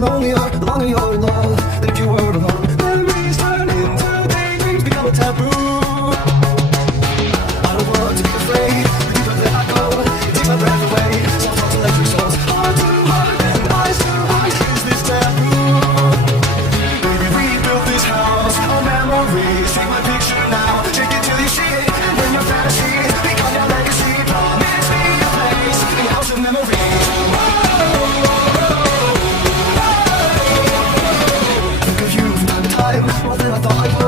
lonelier the longer you're in love than if you were alone. Memories turn into daydreams, become a taboo. I don't want to be afraid. The deeper that I go, you take my breath away. Some thoughts electric souls, heart to heart and eyes to eyes. Is this taboo? Baby, we built this house on memories. Take my picture now, take it till you see it. Bring your fantasy, become your legacy. Promise me a place in the house of memories. Think of you from time to time, more than I thought I would.